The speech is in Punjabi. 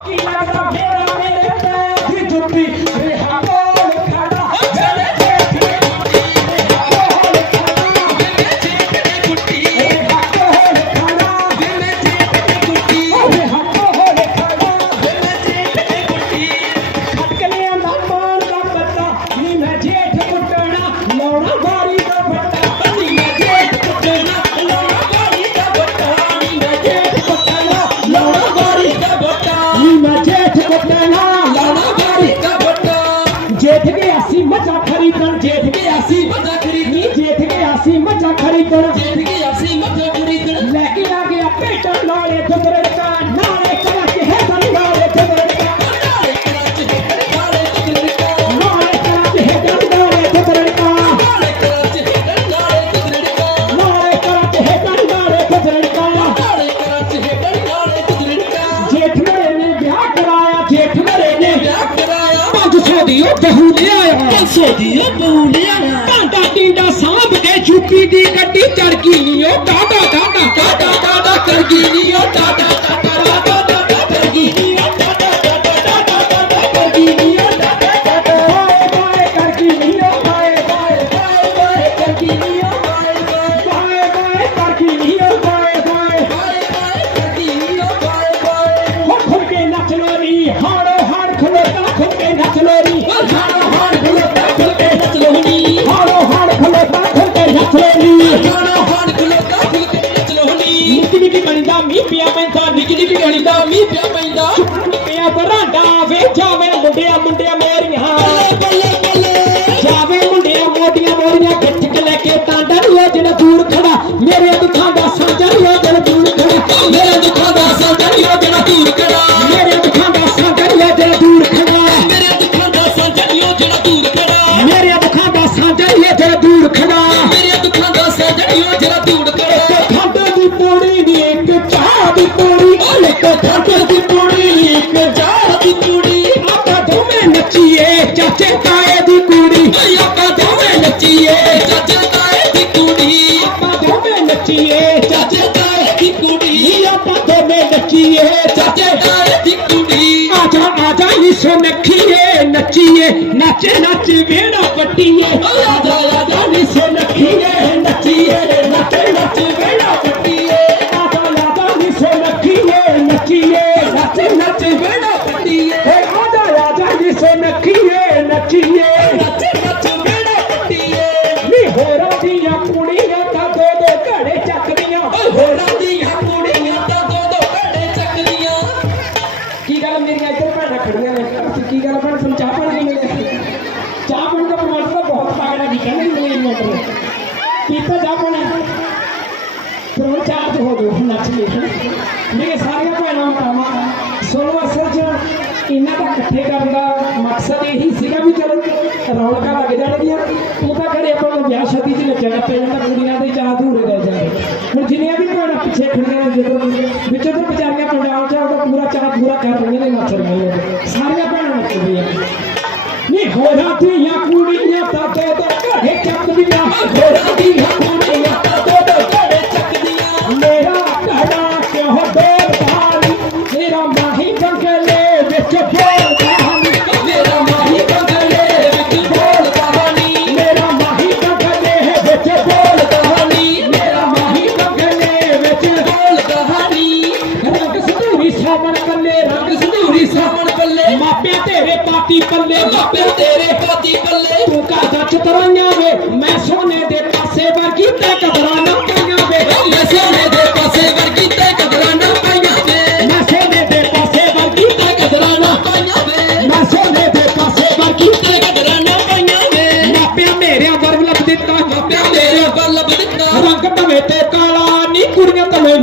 ਕੀ ਲੱਗਦਾ ਮੇਰਾ ਮੇਰੇ ਪੈਰ ਦੀ ਜੁੱਤੀ ਰਿਹਾ Thank you. 500 ਦੀ ਉਹ ਬਹੂ ਲਿਆਇਆ 500 ਦੀ ਉਹ ਬਹੂ ਟਾਂਡਾ ਟਿੰਡਾ ਸਾਂਭ ਕੇ ਯੂਪੀ ਦੀ ਗੱਡੀ ਚੜ ਗਈ ਓ ਟਾਡਾ ਟਾਡਾ ਟਾਟਾ ਟਾਟਾ ਕਰ ਗਈ ਜਿਹੜਾ ਦੂਰ ਖੜਾ। ਮੇਰੇ ਦੁੱਖਾਂ ਦਾ ਉਹ ਜਿਹੜਾ ਦੂਰ ਕਰਾ ਖੰਡ ਦੀ ਪੌੜੀ ਦੀ ਇੱਕ ਚਾਹ ਦੀ ਪੌੜੀ। ਇੱਕ ਖੰਡ ਦੀ ਪੌੜੀ ਇੱਕ ਚਾਹ ਦੀ ਕੁੜੀ ਆਪਾਂ ਦੋਵੇਂ ਨੱਚੀਏ ਚਾਚੇ ਤਾਏ ਦੀ ਕੁੜੀ। ਆਪਾਂ ਦੋਵੇਂ ਨੱਚੀਏ ਚਾਚੇ ਤਾਏ ਦੀ ਕੁੜੀ। ਆਪਾਂ ਦੋਵੇਂ ਨੱਚੀਏ ਚਾਚੇ ਤਾਏ ਦੀ ਕੁੜੀ। ਆਪਾਂ ਦੋਵੇਂ ਨੱਚੀਏ ਚਾਚੇ ਤਾਏ ਦੀ ਕੁੜੀ। ਆਜਾ ਆਜਾ ਨੀ ਨੱਖੀਏ। ਨੱਚੀਏ, ਨੱਚ ਨੱਚ ਵੇੜਾ ਪੱਟੀਏ। ਓਏ ਆਜਾ ਆਜਾ ਨੀ ਨੱਖੀਏ ਨੱਚੀਏ, ਨੱਚ ਨੱਚ ਵੇੜਾ ਪੱਟੀਏ। ਆਜਾ ਆਜਾ ਨੀ ਨੱਖੀਏ ਨੱਚੀਏ, ਨੱਚ ਨੱਚ ਵੇੜਾ ਪੱਟੀਏ। ਓਏ ਆਜਾ ਆਜਾ ਨੀ ਨੱਖੀਏ ਨੱਚੀਏ। ਨੱਚ ਨੱਚ ਵੇੜਾ ਪੱਟੀਏ। ਨੀ ਹੋਰਾਂ ਦੀਆਂ ਕੁੜੀਆਂ ਮੇਰੀਆਂ ਇੱਧਰ ਭੈਣਾਂ ਖੜੀਆਂ ਨੇ। ਅਸੀਂ ਕੀ ਗੱਲ ਭੈਣ ਤੁਹਾਨੂੰ ਚਾਹ ਪਾਣੀ ਨਹੀਂ ਮਿਲਿਆ? ਚਾਹ ਪਾਣੀ ਦਾ ਪ੍ਰਬੰਧ ਤਾਂ ਬਹੁਤ ਤਗੜਾ ਜੀ, ਕਹਿੰਦੇ ਨੇ ਮੇਰੀ ਮੋਟਰ ਚਾਹ ਪਾਣੀ। ਫਿਰ ਹੁਣ ਚਾਰਜ ਹੋ ਜਾਓ ਨੱਚ ਲਈ ਮੇਰੇ ਸਾਰੀਆਂ ਭੈਣਾਂ ਭਰਾਵਾਂ ਸੋਲੋ ਅਸਲ 'ਚ ਇਹਨਾਂ ਦਾ ਇਕੱਠੇ ਕਰਨ ਦਾ ਮਕਸਦ ਇਹੀ ਸੀਗਾ ਵੀ ਚਲੋ ਰੌਣਕਾਂ ਲੱਗ ਜਾਣਗੀਆਂ। ਉਹ ਤਾਂ ਘਰੇ ਆਪਾਂ ਨੂੰ ਵਿਆਹ ਸ਼ਾਦੀ 'ਚ ਨੱਚਣਾ ਪੈ ਤਾਂ ਕੁੜੀਆਂ ਦੇ ਚਾਹ ਧੂਰੇ ਰਹਿ ਜਾਂਦੇ ਹੁਣ ਜਿੰਨੀਆਂ ਵੀ ਭੈਣਾਂ ਪਿੱਛੇ ਖੜੀਆਂ ਨੇ ਜਦੋਂ ਵਿੱਚੋਂ ਤਾਂ ਵਿਚਾਰੀਆਂ ਪੰਜਾਬ 'ਚ ਉਹਦਾ ਪੂਰਾ ਚਾਹ ਪੂਰਾ ਕਰ ਰਹੀਆਂ ਨੇ ਨੱਚ ਰਹੀਆਂ ਨੇ ਸਾਰੀਆਂ ਭੈਣਾਂ ਨੱਚਦੀਆਂ ਨੀ ਹੋਰਾਂ ਦੀਆਂ ਕੁੜੀਆਂ ਤਾਂ ਦੋ ਦੋ ਘੜੇ ਚੱਕਦੀਆਂ ਹੋਰਾਂ ਦੀਆਂ ਕੁੜੀਆਂ ਤਾਂ ਦੋ ਦੋ ਘੜੇ ਚੱਕਦੀਆਂ ਮੇਰਾ ਘੜਾ ਕਿਉਂ ਡੋਲਦਾ ਨੀ ਮੇਰਾ ਮਾਹੀ ਬੰਗਲੇ ਵਿੱਚ ਬੋਲਦਾ ਨੀ ਮੇਰਾ ਮਾਹੀ ਬੰਗਲੇ ਵਿੱਚ ਬੋਲਦਾ ਨੀ ਮੇਰਾ ਮਾਹੀ ਬੰਗਲੇ ਵਿੱਚ ਬੋਲਦਾ ਨੀ ਮੇਰਾ ਮਾਹੀ ਬੰਗਲੇ ਵਿੱਚ ਬੋਲਦਾ ਨੀ ਰੰਗ ਸੰਧੂਰੀ ਸਾਵਣ ਕੱਲੇ ਰੰਗ ਸੰਧੂਰੀ ਸਾਵਣ ਪੱਲੇ। ਮਾਪਿਆਂ ਤੇਰੇ ਪਾਤੀ ਪੱਲੇ ਮਾਪੇ ਤੇਰੇ ਪਾਤੀ ਪੱਲੇ। te kala kurnya kaloi